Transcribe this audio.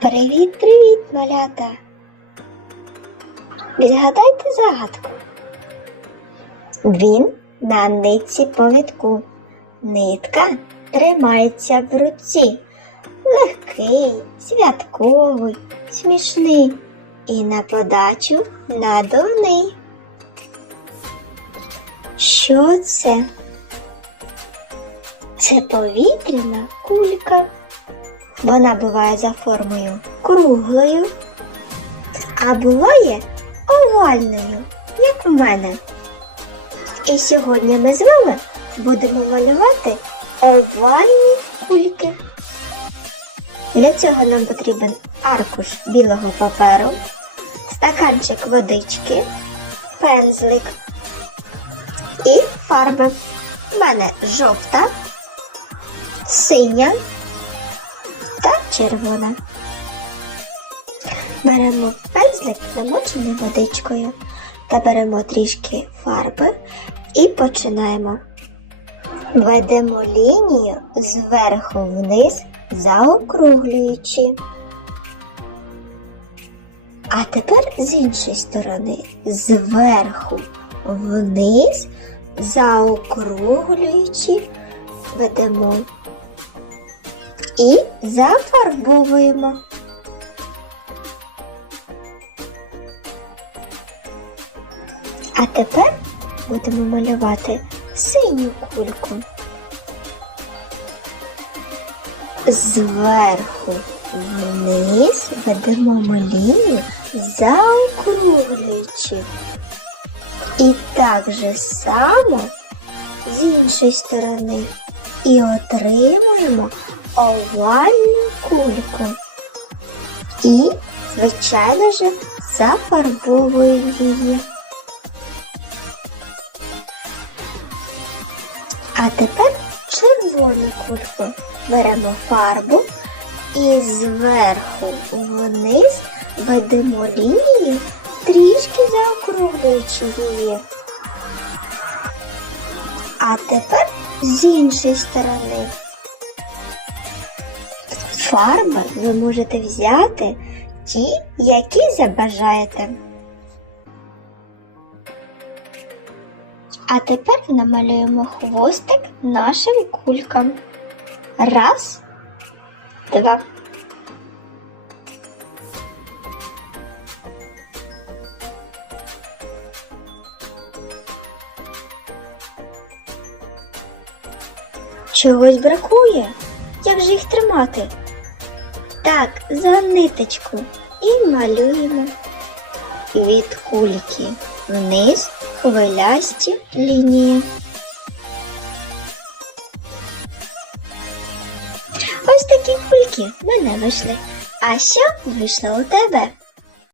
Привіт-привіт, малята! Відгадайте загадку. Він на нитці повідку. Нитка тримається в руці. Легкий, святковий, смішний і на подачу надувний. Що це? Це повітряна кулька. Вона буває за формою круглою, а буває овальною, як в мене. І сьогодні ми з вами будемо малювати овальні кульки. Для цього нам потрібен аркуш білого паперу, стаканчик водички, пензлик і фарби. У мене жовта синя та червона. Беремо пензлик, намочений водичкою, та беремо трішки фарби і починаємо. Ведемо лінію зверху вниз, заокруглюючи. А тепер з іншої сторони, зверху вниз, заокруглюючи, ведемо і зафарбовуємо. А тепер будемо малювати синю кульку. Зверху вниз ведемо ми лінію, заокруглюючи. І так же само з іншої сторони і отримуємо овальну кульку і, звичайно ж, зафарбовую її. А тепер червону кульку беремо фарбу і зверху вниз ведемо лінію, трішки заокруглюючи її. А тепер з іншої сторони фарби ви можете взяти ті, які забажаєте. А тепер намалюємо хвостик нашим кулькам. Раз, два. Чогось бракує. Як же їх тримати? Так, за ниточку і малюємо від кульки вниз хвилясті лінії. Ось такі кульки мене вийшли. А що вийшло у тебе?